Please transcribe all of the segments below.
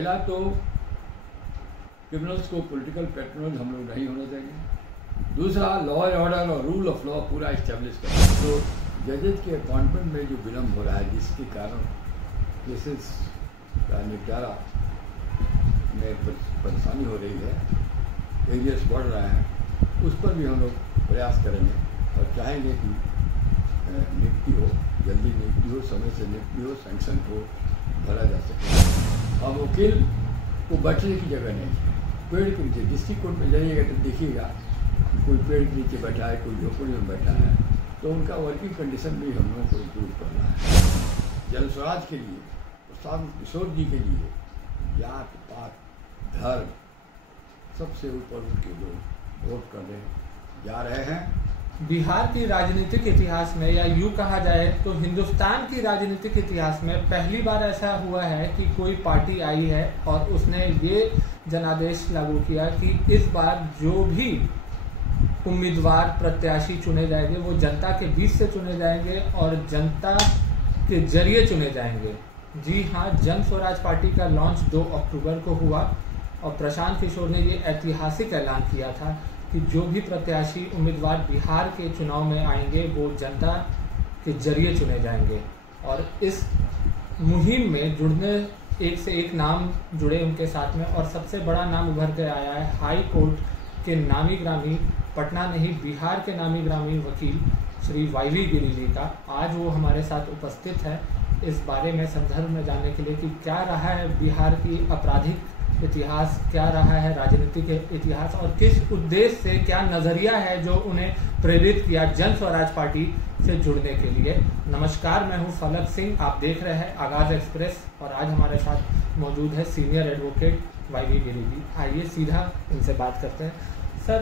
पहला तो क्रिमिनल्स को पॉलिटिकल पैट्रोनेज हम लोग नहीं होने देंगे। दूसरा, लॉ एंड ऑर्डर और रूल ऑफ लॉ पूरा इस्टेब्लिश करें। तो जजेज के अपॉइंटमेंट में जो विलम्ब हो रहा है, जिसके कारण केसेस का निपटारा में परेशानी हो रही है, एरियस बढ़ रहे हैं, उस पर भी हम लोग प्रयास करेंगे और चाहेंगे कि नियुक्ति हो, जल्दी नियुक्ति हो, समय से नियुक्ति हो, सैंक्शन को भरा जा सके। अब वकील को बैठने की जगह नहीं है, पेड़ के नीचे। डिस्ट्रिक्ट कोर्ट में जाइएगा तो देखिएगा कोई पेड़ के नीचे बैठा है, कोई झोपड़ी में बैठा है, तो उनका वर्किंग कंडीशन भी हम लोगों को इम्प्रूव करना है। जन स्वराज के लिए, प्रशांत किशोर जी के लिए जात पात धर्म सबसे ऊपर उठ के लोग वोट करने जा रहे हैं। बिहार की राजनीतिक इतिहास में, या यूँ कहा जाए तो हिंदुस्तान की राजनीतिक इतिहास में पहली बार ऐसा हुआ है कि कोई पार्टी आई है और उसने ये जनादेश लागू किया कि इस बार जो भी उम्मीदवार प्रत्याशी चुने जाएंगे वो जनता के बीच से चुने जाएंगे और जनता के जरिए चुने जाएंगे। जी हाँ, जन स्वराज पार्टी का लॉन्च 2 अक्टूबर को हुआ और प्रशांत किशोर ने ये ऐतिहासिक ऐलान किया था कि जो भी प्रत्याशी उम्मीदवार बिहार के चुनाव में आएंगे वो जनता के जरिए चुने जाएंगे। और इस मुहिम में जुड़ने एक से एक नाम जुड़े उनके साथ में, और सबसे बड़ा नाम उभर के आया है हाई कोर्ट के नामी ग्रामी, पटना नहीं बिहार के नामी ग्रामी वकील श्री वाईवी गिरी जी का। आज वो हमारे साथ उपस्थित है इस बारे में संदर्भ में जानने के लिए कि क्या रहा है बिहार की आपराधिक इतिहास, क्या रहा है राजनीतिक इतिहास और किस उद्देश्य से, क्या नजरिया है जो उन्हें प्रेरित किया जन स्वराज पार्टी से जुड़ने के लिए। नमस्कार, मैं हूं फलक सिंह, आप देख रहे हैं आगाज एक्सप्रेस और आज हमारे साथ मौजूद है senior advocate YV Giri ji. आइए सीधा उनसे बात करते हैं। सर,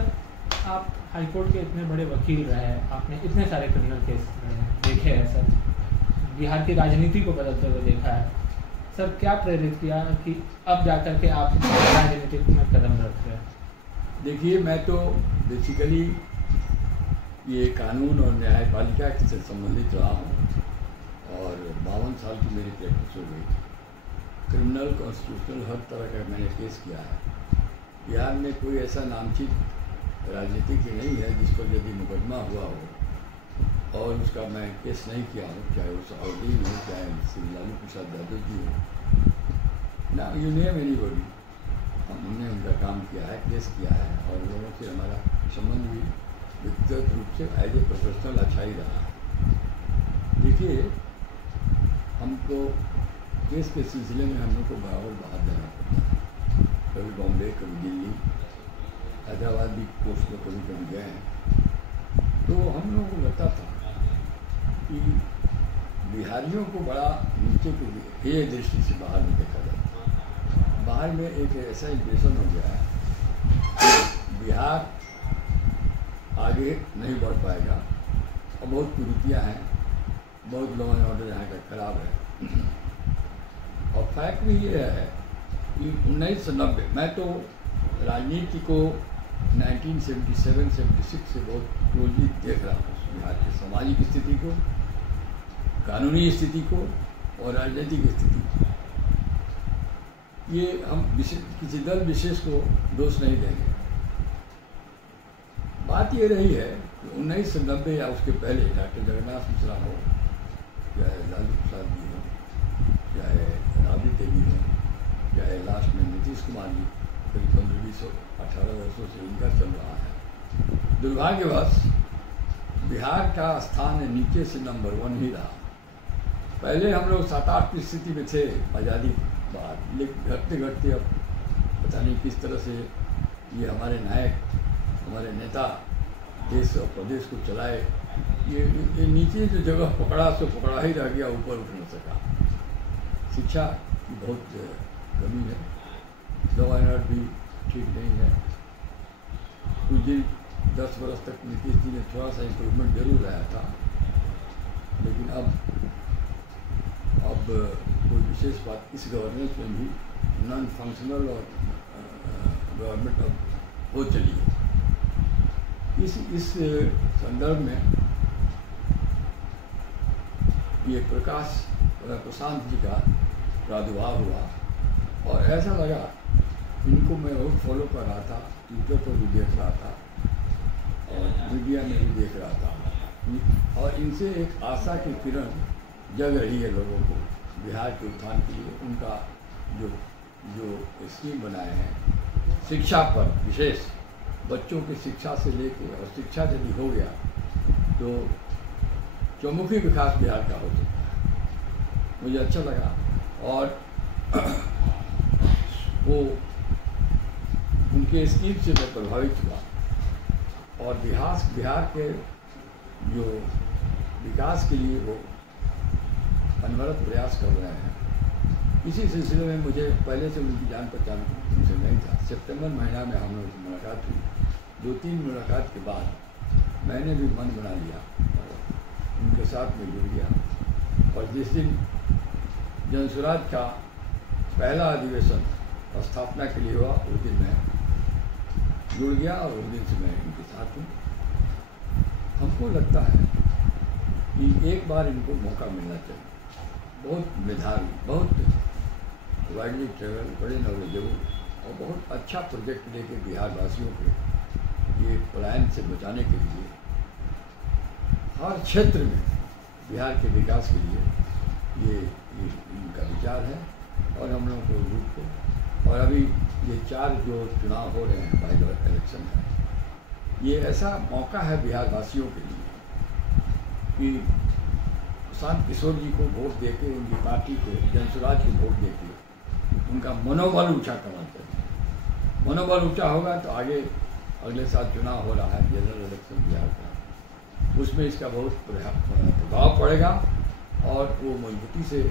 आप हाईकोर्ट के इतने बड़े वकील रहे हैं, आपने इतने सारे क्रिमिनल केस देखे हैं सर, बिहार की राजनीति को बदलते हुए देखा है सर, क्या प्रेरित किया कि अब जाकर के आप राजनीतिक में कदम रख रहे हैं? देखिए, मैं तो बेसिकली ये कानून और न्यायपालिका से संबंधित रहा हूँ और 52 साल की मेरी प्रैक्टिस हो गई। क्रिमिनल, कॉन्स्टिट्यूशनल, हर तरह का मैंने केस किया है। बिहार में कोई ऐसा नामचित राजनीतिक नहीं है जिस पर यदि मुकदमा हुआ हो और उसका मैं केस नहीं किया हूँ, चाहे वो सहाउद्दीन हो, चाहे श्री लालू प्रसाद यादव जी हो, ना यू नेम एनीबॉडी, हमने उनका काम किया है, केस किया है और लोगों से हमारा संबंध भी व्यक्तिगत रूप से एज ए प्रोफेशनल अच्छा ही रहा है। देखिए, हमको केस के सिलसिले में हम लोग को बराबर बाहर जाना पड़ता है, कभी बॉम्बे, कभी दिल्ली, हैदराबाद भी कोर्स में कभी कभी गए हैं। तो हम लोगों को लगता था कि बिहारियों को बड़ा नीचे के दृष्टि से बाहर में देखा जाता है। बाहर में एक ऐसा इंप्रेशन हो गया है कि बिहार आगे नहीं बढ़ पाएगा और बहुत कुरीतियाँ हैं, बहुत लॉ एंड ऑर्डर यहाँ का खराब है। और फैक्ट भी ये है कि 1990 मैं तो राजनीति को 1977-76 से बहुत क्लोजली देख रहा हूँ। बिहार की सामाजिक स्थिति को, कानूनी स्थिति को और राजनीतिक स्थिति को। ये हम किसी दल विशेष को दोष नहीं देंगे। बात ये रही है कि 1990 या उसके पहले डॉक्टर जगन्नाथ मिश्रा हो, चाहे लालू प्रसाद जी हो, चाहे राबड़ी देवी हो, चाहे लास्ट में नीतीश कुमार जी, करीब 15-18 वर्षों से इनका चल रहा है। दुर्भाग्यवश बिहार का स्थान नीचे से नंबर 1 ही रहा। पहले हम लोग 7-8 की स्थिति में थे आज़ादी बाद, लेकिन घटते घटते अब पता नहीं किस तरह से ये हमारे नायक, हमारे नेता देश और प्रदेश को चलाए, ये नीचे जो जगह पकड़ा सो पकड़ा ही रह गया, ऊपर उठ न सका। शिक्षा की बहुत कमी है, लॉ एंड ऑर्डर भी ठीक नहीं है। कुछ दिन 10 वर्ष तक नीतीश जी ने थोड़ा सा इम्प्रूवमेंट जरूर लाया था, लेकिन अब कोई विशेष बात, इस गवर्नेंस में भी नॉन फंक्शनल और गवर्नमेंट अब हो चली है। इस संदर्भ में ये प्रशांत जी का प्रादुर्भाव हुआ और ऐसा लगा इनको मैं बहुत फॉलो कर रहा था, ट्विटर पर भी देख रहा था और मीडिया में भी देख रहा था, और इनसे एक आशा की किरण जग रही है लोगों को बिहार के उत्थान के लिए। उनका जो जो स्कीम बनाए हैं शिक्षा पर, विशेष बच्चों की शिक्षा से लेके, और शिक्षा यदि हो गया तो चौमुखी विकास बिहार का हो सकता है। मुझे अच्छा लगा और वो उनके स्कीम से मैं प्रभावित हुआ और बिहार के जो विकास के लिए वो अनवरत प्रयास कर रहे हैं। इसी सिलसिले में मुझे पहले से उनकी जान पहचान उनसे नहीं था। सितंबर महीना में हम लोग की मुलाकात हुई। 2-3 मुलाकात के बाद मैंने भी मन बना लिया और उनके साथ में जुड़ गया। और जिस दिन जनसुराज का पहला अधिवेशन स्थापना के लिए हुआ उस दिन मैं जुड़ गया और उस दिन से मैं इनके साथ हूँ। हमको लगता है कि एक बार इनको मौका मिलना चाहिए। बहुत मेधावी, बहुत वाइडली ट्रेवल, बड़े नॉलेजेबल और बहुत अच्छा प्रोजेक्ट लेके बिहार वासियों को ये पलायन से बचाने के लिए हर क्षेत्र में बिहार के विकास के लिए ये इनका विचार है। और हम लोगों को ग्रुप को, और अभी ये 4 जो चुनाव हो रहे हैं, बाई इलेक्शन है, ये ऐसा मौका है बिहार वासियों के लिए कि प्रशांत किशोर जी को वोट देके, उनकी पार्टी को, जनसुराज को वोट देके उनका मनोबल ऊंचा करना चाहिए। मनोबल ऊंचा होगा तो आगे अगले साल चुनाव हो रहा है, जनरल इलेक्शन बिहार का, उसमें इसका बहुत प्रभाव पड़ेगा और वो मजबूती से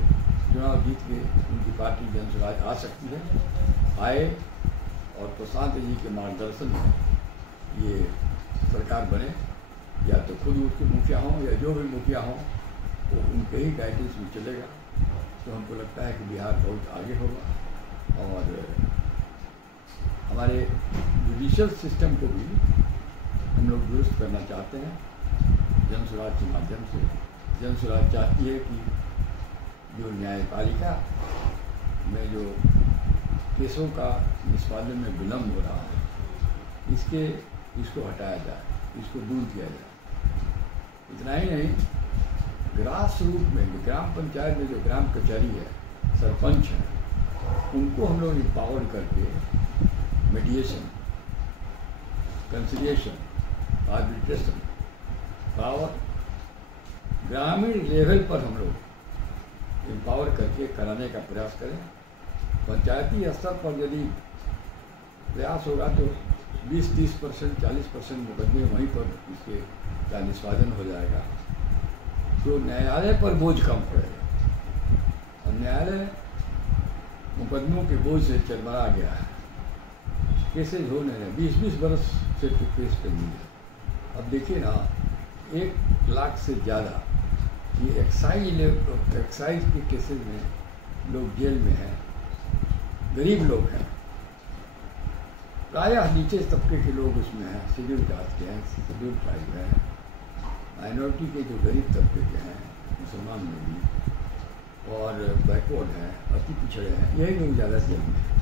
चुनाव जीत के उनकी पार्टी जनसुराज आ सकती है, आए और प्रशांत जी के मार्गदर्शन में ये सरकार बने, या तो खुद उसके मुखिया हों या जो भी मुखिया हों वो उनके ही गाइडेंस में चलेगा। तो हमको लगता है कि बिहार बहुत आगे होगा। और हमारे जुडिशियल सिस्टम को भी हम लोग दुरुस्त करना चाहते हैं जनसुराज के माध्यम से। जनसुराज चाहती है कि जो न्यायपालिका में जो केसों का निष्पादन में विलम्ब हो रहा है, इसको हटाया जाए, इसको दूर किया जाए। इतना ही नहीं, ग्रास रूट में, ग्राम पंचायत में जो ग्राम कचहरी है, सरपंच हैं, उनको हम लोग एम्पावर करके मीडिएशन, कंसिलिएशन, आर्बिट्रेशन पावर ग्रामीण लेवल पर हम लोग एम्पावर करके कराने का प्रयास करें। पंचायती स्तर पर यदि प्रयास होगा तो 20-30%, 40% मुकदमे वहीं पर इसके का निष्पादन हो जाएगा, तो न्यायालय पर बोझ कम पड़ेगा। और न्यायालय मुकदमों के बोझ से चरमरा गया है, केसेज हो नहीं रहे, 20-20 बरस से तो केस पेंडिंग है। अब देखिए ना, 1 लाख से ज़्यादा ये एक्साइज के केसेज में लोग जेल में हैं, गरीब लोग हैं, प्रायः नीचे तबके के लोग उसमें हैं, शेड्यूल कास्ट के हैं, शेड्यूल ट्राइब हैं, माइनॉरिटी के जो गरीब तबके के हैं, मुसलमान में भी, और बैकवर्ड हैं, अति पिछड़े हैं, यही लोग ज़्यादा जेल में हैं।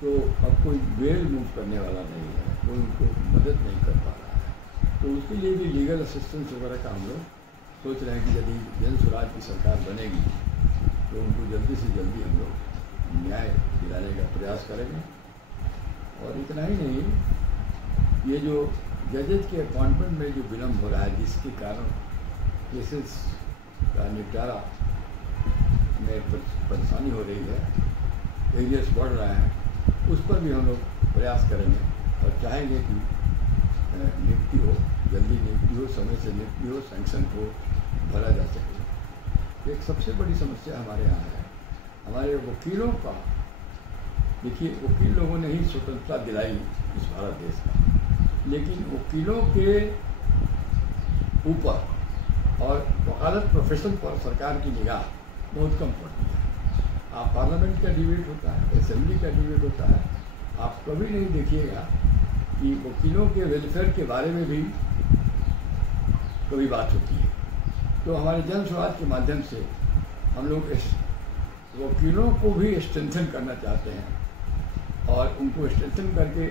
तो अब कोई बेल मूव करने वाला नहीं है, कोई उनको मदद नहीं कर पा रहा है, तो उसके लिए भी लीगल असिस्टेंस वगैरह का हम लोग सोच रहे हैं कि यदि जनसुराज की सरकार बनेगी तो उनको जल्दी से जल्दी हम लोग न्याय दिलाने का प्रयास करेंगे। और इतना ही नहीं, ये जो जजेज के अपॉइंटमेंट में जो विलम्ब हो रहा है, जिसके कारण केसेस का निपटारा में परेशानी हो रही है, एरियस बढ़ रहे हैं, उस पर भी हम लोग प्रयास करेंगे और चाहेंगे कि नियुक्ति हो, जल्दी नियुक्ति हो, समय से नियुक्ति हो, सैंक्शन को भरा जा सके। एक सबसे बड़ी समस्या हमारे यहाँ है, हमारे वकीलों का। देखिए, वकील लोगों ने ही स्वतंत्रता दिलाई इस भारत देश का, लेकिन वकीलों के ऊपर और वकालत प्रोफेशन पर सरकार की निगाह बहुत कम पड़ती है। आप पार्लियामेंट का डिबेट होता है, असेंबली का डिबेट होता है, आप कभी नहीं देखिएगा कि वकीलों के वेलफेयर के बारे में भी कभी बात होती है। तो हमारे जनसुराज के माध्यम से हम लोग वकीलों को भी स्ट्रेंथन करना चाहते हैं और उनको स्ट्रेंथन करके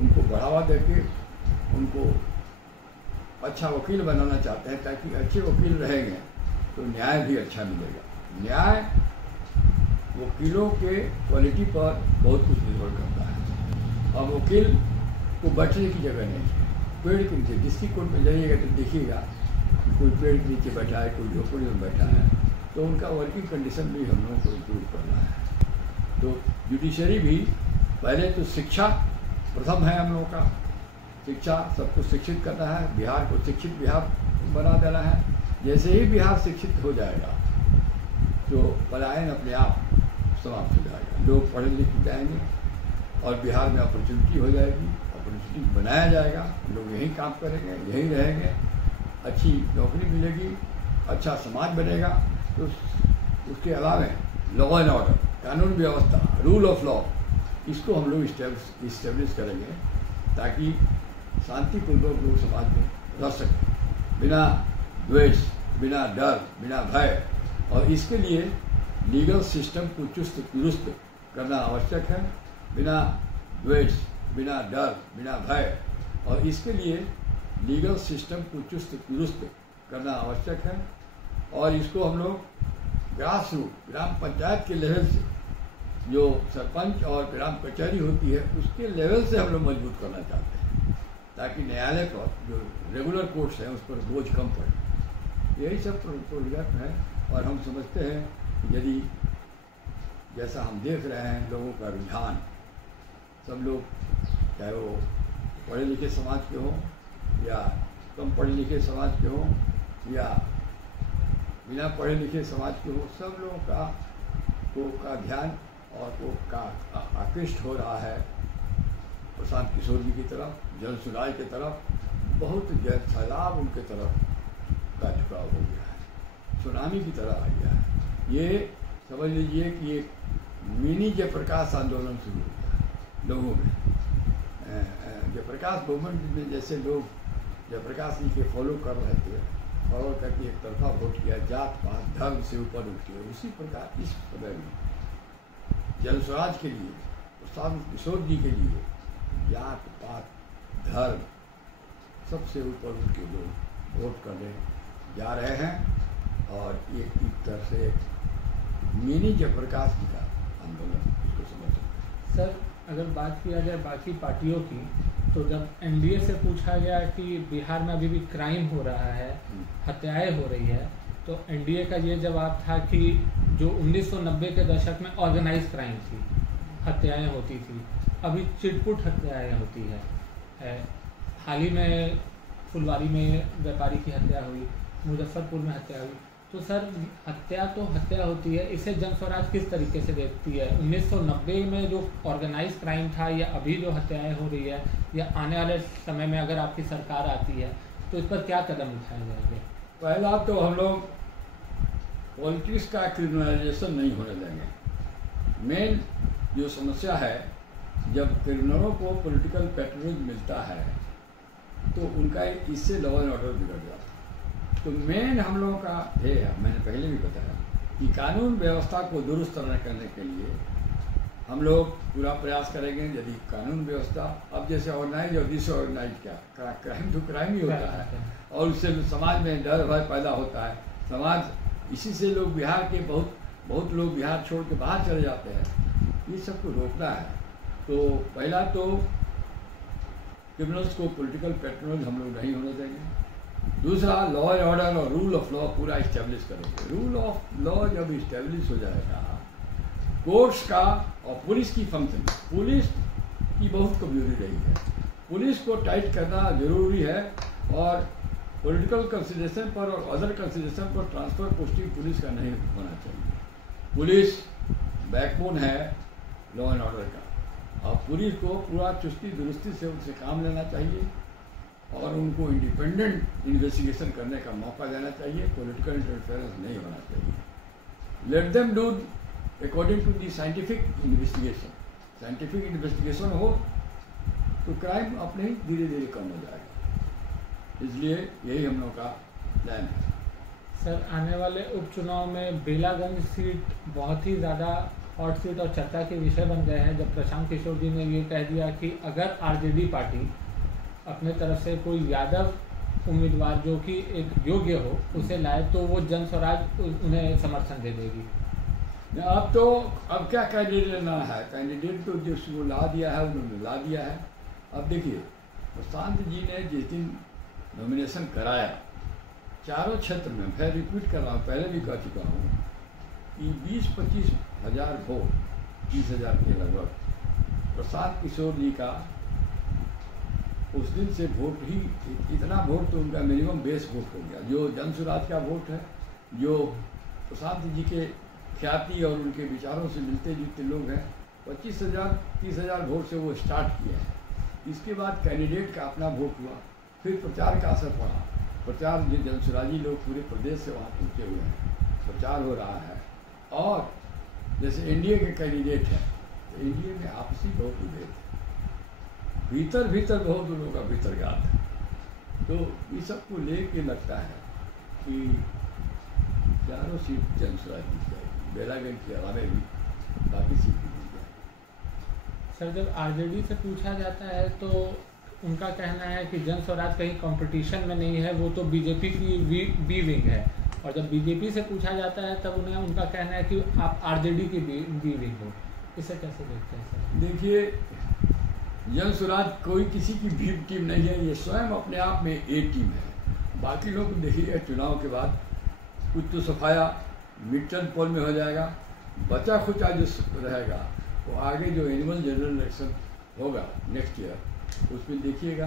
उनको बढ़ावा देके उनको अच्छा वकील बनाना चाहते हैं, ताकि अच्छे वकील रहेंगे तो न्याय भी अच्छा मिलेगा। न्याय वकीलों के क्वालिटी पर बहुत कुछ निर्भर करता है। अब वकील को बैठने की जगह नहीं है, पेड़ के नीचे, डिस्ट्रिक्ट कोर्ट में जाइएगा तो देखिएगा कोई पेड़ के नीचे बैठा है, कोई झोपड़ी में बैठा है, तो उनका वर्किंग कंडीशन भी हम लोगों को इम्प्रूव करना है। तो जुडिशरी भी पहले तो शिक्षा प्रथम है हम लोगों का, शिक्षा सबको शिक्षित करना है, बिहार को शिक्षित बिहार बना देना है। जैसे ही बिहार शिक्षित हो जाएगा तो पलायन अपने आप समाप्त हो जाएगा, लोग पढ़े लिख जाएंगे और बिहार में अपॉर्चुनिटी हो जाएगी, अपॉर्चुनिटी बनाया जाएगा, लोग यहीं काम करेंगे, यहीं रहेंगे, अच्छी नौकरी मिलेगी, अच्छा समाज बनेगा। तो उसके अलावा लॉ एंड ऑर्डर, कानून व्यवस्था, रूल ऑफ लॉ, इसको हम लोग इस्टेब्लिश करेंगे ताकि शांतिपूर्वक लोग समाज में रह सकें बिना द्वेष, बिना डर, बिना भय। और इसके लिए लीगल सिस्टम को चुस्त दुरुस्त करना आवश्यक है, बिना द्वेष, बिना डर, बिना भय। और इसके लिए लीगल सिस्टम को चुस्त दुरुस्त करना आवश्यक है और इसको हम लोग ग्रास रूट, ग्राम पंचायत के लेवल से, जो सरपंच और ग्राम कचहरी होती है उसके लेवल से हम लोग मजबूत करना चाहते हैं, ताकि न्यायालय पर जो रेगुलर कोर्ट्स हैं उस पर बोझ कम पड़े। यही सब प्रोजेक्ट है और हम समझते हैं कि यदि जैसा हम देख रहे हैं लोगों का रुझान, सब लोग चाहे वो पढ़े लिखे समाज के हों या कम पढ़े लिखे समाज के हों या बिना पढ़े लिखे समाज के हों, सब लोगों का ध्यान और आकृष्ट हो रहा है प्रशांत किशोर जी की तरफ, जन सुनाई की तरफ। बहुत जन सैलाब उनके तरफ का झुकाव हो गया है, सुनामी की तरह आ गया है। ये समझ लीजिए कि एक मिनी जयप्रकाश आंदोलन शुरू हो गया लोगों में। जयप्रकाश मूवमेंट में जैसे लोग जयप्रकाश जी के फॉलो कर रहे थे, फॉलो करके एक तरफा वोट किया, जात पात धर्म से ऊपर उठे, उसी प्रकार इस समय में जन स्वराज के लिए प्रशांत किशोर जी के लिए जात पात धर्म सबसे ऊपर उठ के लोग वोट करने जा रहे हैं और एक तरह से मिनी जयप्रकाश जी का आंदोलन इसको समझ सकते हैं। सर, अगर बात किया जाए बाकी पार्टियों की, तो जब एनडीए से पूछा गया कि बिहार में अभी भी क्राइम हो रहा है, हत्याएं हो रही है, तो एनडीए का ये जवाब था कि जो 1990 के दशक में ऑर्गेनाइज क्राइम थी, हत्याएं होती थी, अभी चिटपुट हत्याएं होती है। हाल ही में फुलवारी में व्यापारी की हत्या हुई, मुजफ्फरपुर में हत्या हुई। तो सर, हत्या तो हत्या होती है, इसे जन स्वराज किस तरीके से देखती है? 1990 में जो ऑर्गेनाइज क्राइम था या अभी जो हत्याएं हो रही है या आने वाले समय में अगर आपकी सरकार आती है तो इस पर क्या कदम उठाए जाएंगे? पहला तो हम लोग पॉलिटिक्स का क्रिमिनलाइजेशन नहीं होने देंगे। मेन जो समस्या है, जब क्रिमिनलों को पॉलिटिकल पैट्रोनेज मिलता है तो उनका इससे लॉ एंड ऑर्डर बिगड़ जाता है। तो मेन हम लोगों का ध्येय है, मैंने पहले भी बताया कि कानून व्यवस्था को दुरुस्त करने के लिए हम लोग पूरा प्रयास करेंगे। यदि कानून व्यवस्था, अब जैसे ऑर्गेनाइज और डिसऑर्गेनाइज, क्या क्राइम तो क्राइम ही होता है और उससे समाज में डर भय पैदा होता है। समाज, इसी से लोग बिहार के बहुत लोग बिहार छोड़ के बाहर चले जाते हैं। ये सबको रोकना है। तो पहला तो क्रिमिनल्स को पॉलिटिकल पैट्रोनेज हम लोग नहीं होने देंगे। दूसरा, लॉ एंड ऑर्डर और रूल ऑफ लॉ पूरा इस्टेब्लिश करेंगे। रूल ऑफ लॉ जब इस्टेब्लिश हो जाएगा, कोर्ट्स का और पुलिस की फंक्शन, पुलिस की बहुत कमजोरी रही है, पुलिस को टाइट करना जरूरी है और पॉलिटिकल कंसिडरेशन पर और अदर कंसिडरेशन पर ट्रांसफर पोस्टिंग पुलिस का नहीं होना चाहिए। पुलिस बैकबोन है लॉ एंड ऑर्डर का और पुलिस को पूरा चुस्ती दुरुस्ती से उनसे काम लेना चाहिए और उनको इंडिपेंडेंट इन्वेस्टिगेशन करने का मौका देना चाहिए। पॉलिटिकल इंटरफेरेंस नहीं होना चाहिए। Let them do according to the scientific investigation. Scientific investigation हो तो क्राइम अपने ही धीरे धीरे कम हो जाएगा। इसलिए यही हम लोग का प्लान है। सर आने वाले उपचुनाव में बेलागंज सीट बहुत ही ज़्यादा हॉट सीट और चर्चा के विषय बन गए हैं, जब प्रशांत किशोर जी ने ये कह दिया कि अगर आरजेडी पार्टी अपने तरफ से कोई यादव उम्मीदवार जो कि एक योग्य हो उसे लाए तो वो जन स्वराज उन्हें समर्थन दे देगी। अब क्या कैंडिडेट लेना है, कैंडिडेट तो जिसको ला दिया है उन्होंने ला दिया है। अब देखिए प्रशांत जी ने जिस दिन नॉमिनेशन कराया चारों क्षेत्र में, मैं रिपीट कर रहा हूँ, पहले भी कह चुका हूँ कि 20-25 हज़ार वोट, 30,000 के लगभग प्रशांत किशोर जी का उस दिन से वोट ही, इतना वोट तो उनका मिनिमम बेस वोट हो गया। जो जन स्वराज का वोट है, जो प्रशांत जी के ख्याति और उनके विचारों से मिलते जुलते लोग हैं, 25,000-30,000 वोट से वो स्टार्ट किया है। इसके बाद कैंडिडेट का अपना वोट हुआ, फिर प्रचार का असर पड़ा। प्रचार जो जन स्वराजी लोग पूरे प्रदेश से वहाँ पहुँचे हुए हैं, प्रचार हो रहा है। और जैसे एनडीए के कैंडिडेट हैं तो एनडीए में आपसी बहुत विभेद है, भीतर बहुत लोगों का भीतरघात है। तो इस सब को लेके लगता है कि चारों सीट जन स्वराज जीत जाएगी, बेलागंज के अलावा भी बाकी सीट जीत जाएगी। सर जब आरजेडी से पूछा जाता है तो उनका कहना है कि जन स्वराज कहीं कंपटीशन में नहीं है, वो तो बीजेपी की बी विंग है। और जब बीजेपी से पूछा जाता है तब उन्हें उनका कहना है कि आप आरजेडी की बी विंग हो। इसे कैसे देखते हैं सर? देखिए जन स्वराज कोई किसी की भी टीम नहीं है, ये स्वयं अपने आप में एक टीम है। बाकी लोग देखिए चुनाव के बाद कुछ तो सफाया मिड टर्म पोल में हो जाएगा, बचा खुचा जो रहेगा वो आगे जो एनुअल जनरल इलेक्शन होगा नेक्स्ट ईयर उसमें देखिएगा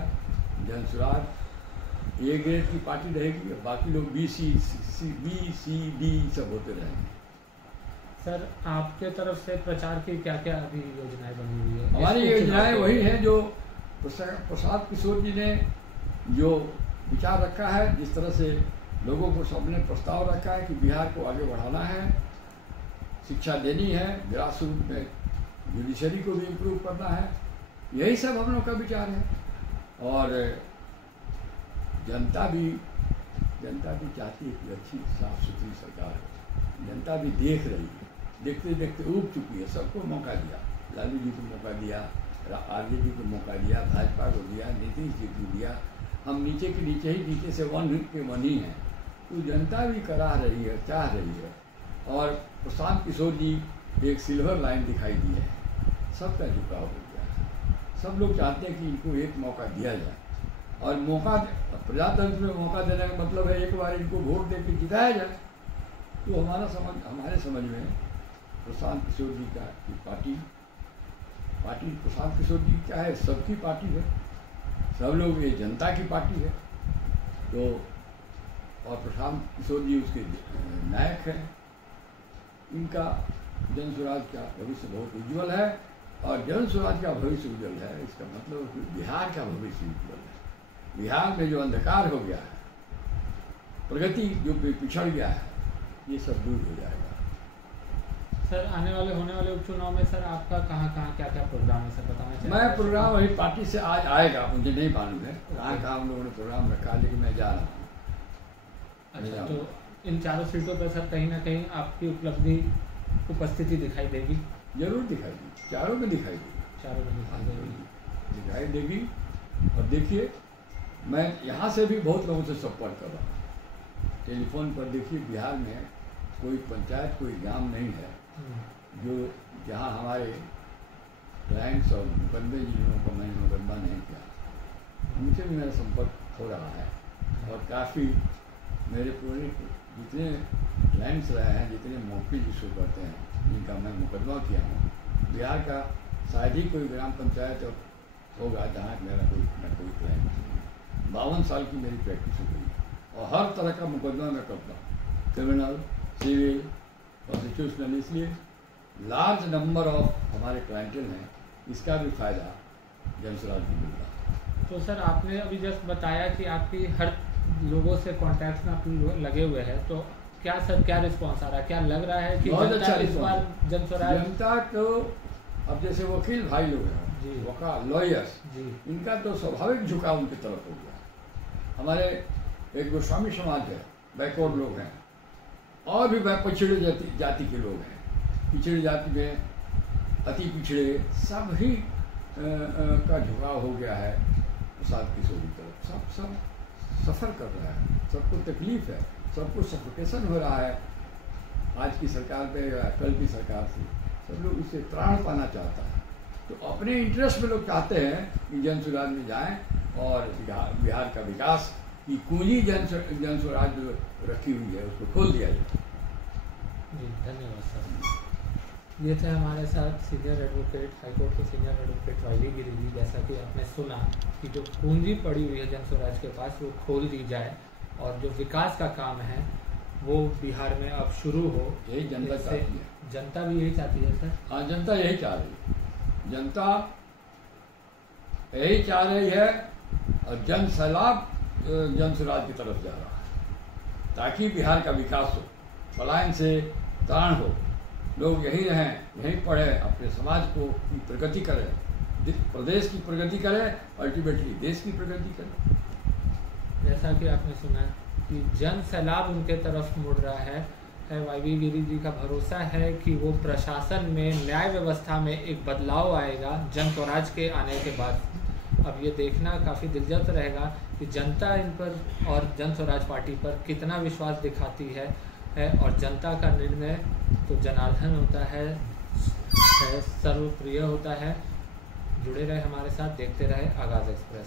जन स्वराज ए ग्रेड की पार्टी रहेगी और बाकी लोग बी सी डी सब होते रहेंगे। सर आपके तरफ से प्रचार की क्या क्या अभी योजनाएं बनी हुई है? हमारी योजनाएं वही हैं जो प्रशांत किशोर जी ने जो विचार रखा है, जिस तरह से लोगों को सबने प्रस्ताव रखा है कि बिहार को आगे बढ़ाना है, शिक्षा देनी है, ग्रास रूट में जुडिशरी को भी इम्प्रूव करना है, यही सब हम लोग का विचार है। और जनता भी चाहती है कि अच्छी साफ सुथरी सरकार हो। जनता भी देख रही है, देखते देखते ऊब चुकी है। सबको मौका दिया, लालू जी को मौका दिया, आरजेडी को मौका दिया, भाजपा को दिया, नीतीश जी को दिया। हम नीचे के नीचे ही, नीचे से वन के वन ही हैं। तो जनता भी करा रही है, चाह रही है। और प्रशांत किशोर जी एक सिल्वर लाइन दिखाई दी है, सबका झुकाव हो गया है। सब लोग चाहते हैं कि इनको एक मौका दिया जाए। और मौका, प्रजातंत्र में मौका देने का मतलब है एक बार इनको वोट दे के जिताया जाए। तो हमारे समझ में प्रशांत किशोर जी का पार्टी प्रशांत किशोर जी क्या है, सबकी पार्टी है, सब लोग, ये जनता की पार्टी है। तो और प्रशांत किशोर जी उसके नायक हैं। इनका जन स्वराज का भविष्य बहुत उज्जवल है। और जन स्वराज का भविष्य उज्जवल है, इसका मतलब कि बिहार का भविष्य उज्जवल है। बिहार में जो अंधकार हो गया है, प्रगति जो पिछड़ गया है, ये सब दूर हो जाएगा। सर होने वाले उपचुनाव में सर आपका कहाँ क्या प्रोग्राम है सर, बताना चाहिए? मैं प्रोग्राम वही पार्टी से आज आएगा, मुझे नहीं मालूम है कहाँ हम लोगों ने प्रोग्राम रखा, लेकिन मैं जा रहा हूँ। अच्छा, तो इन चारों सीटों पर सर कहीं ना कहीं आपकी उपस्थिति दिखाई देगी? जरूर दिखाई देगी, चारों में दिखाई देगी, चारों में दिखाई देगी। और देखिए मैं यहाँ से भी बहुत लोगों से संपर्क कर रहा हूँ टेलीफोन पर। देखिए बिहार में कोई पंचायत, कोई गांव नहीं है जो जहाँ हमारे क्लाइंट्स और मुकदमे जिन्होंने को मैंने मुकदमा नहीं किया, उनसे भी मेरा संपर्क हो रहा है। और काफ़ी मेरे पूरे जितने क्लाइंट्स रहे हैं, जितने मौके इशू करते हैं, जिनका मैं मुकदमा किया हूँ, बिहार का शायद ही कोई ग्राम पंचायत होगा जहाँ मेरा कोई क्लाइंट नहीं है। 52 साल की मेरी प्रैक्टिस हो गई और हर तरह का मुकदमा मैं करता हूँ, क्रिमिनल, सिविल, कॉन्स्टिट्यूशनल। इसलिए लार्ज नंबर ऑफ हमारे क्लाइंटल हैं, इसका भी फ़ायदा जन स्वराज को मिल रहा है। तो सर आपने अभी जस्ट बताया कि आपकी हर लोगों से कॉन्टैक्ट में आप लगे हुए हैं, तो क्या रिस्पॉन्स आ रहा है? क्या लग रहा है कि बहुत अच्छा इस बार जन स्वराज जनता को, अब जैसे वकील भाई लोग हैं, वकील, लॉयर्स, इनका तो स्वाभाविक झुकाव उनकी तरफ हो गया। हमारे एक गोस्वामी समाज है, बैकवर्ड लोग हैं, और भी पिछड़े जाति के लोग हैं, पिछड़ी जाति में अति पिछड़े सब ही का झुकाव हो गया है प्रसाद किशोर की तरफ। सब सफ़र कर रहा है, सबको तकलीफ है, सबको सफोकेशन हो रहा है। आज की सरकार पे या कल की सरकार से सब लोग उससे त्राण पाना चाहता है। तो अपने इंटरेस्ट में लोग चाहते हैं कि जन स्वराज में जाएं और बिहार का विकास की कुंजी जन स्वराज जो रखी हुई है उसको खोल दिया जाए। जी धन्यवाद सर। ये थे हमारे साथ सीनियर एडवोकेट, हाईकोर्ट के senior advocate YV Giri ji. जैसा कि आपने सुना कि जो पूंजी पड़ी हुई है जन स्वराज के पास वो खोल दी जाए और जो विकास का काम है वो बिहार में अब शुरू हो। यही जनता चाहती है, जनता भी यही चाहती है सर। हाँ, जनता यही चाह रही है, जनता यही चाह रही है। और जन सैलाब जन स्वराज की तरफ जा रहा है ताकि बिहार का विकास हो, पलायन से त्राण हो, लोग यहीं रहें, यहीं पढ़ें, अपने समाज को की प्रगति करें, प्रदेश की प्रगति करें, अल्टीमेटली देश की प्रगति करें। जैसा कि आपने सुना कि जन सैलाब उनके तरफ मुड़ रहा है। वाईवी गिरी जी का भरोसा है कि वो प्रशासन में, न्याय व्यवस्था में एक बदलाव आएगा जन स्वराज के आने के बाद। अब ये देखना काफ़ी दिलचस्प रहेगा कि जनता इन पर और जन स्वराज पार्टी पर कितना विश्वास दिखाती है और जनता का निर्णय तो जनार्दन होता है, सर्वप्रिय होता है। जुड़े रहे हमारे साथ, देखते रहे आगाज़ एक्सप्रेस।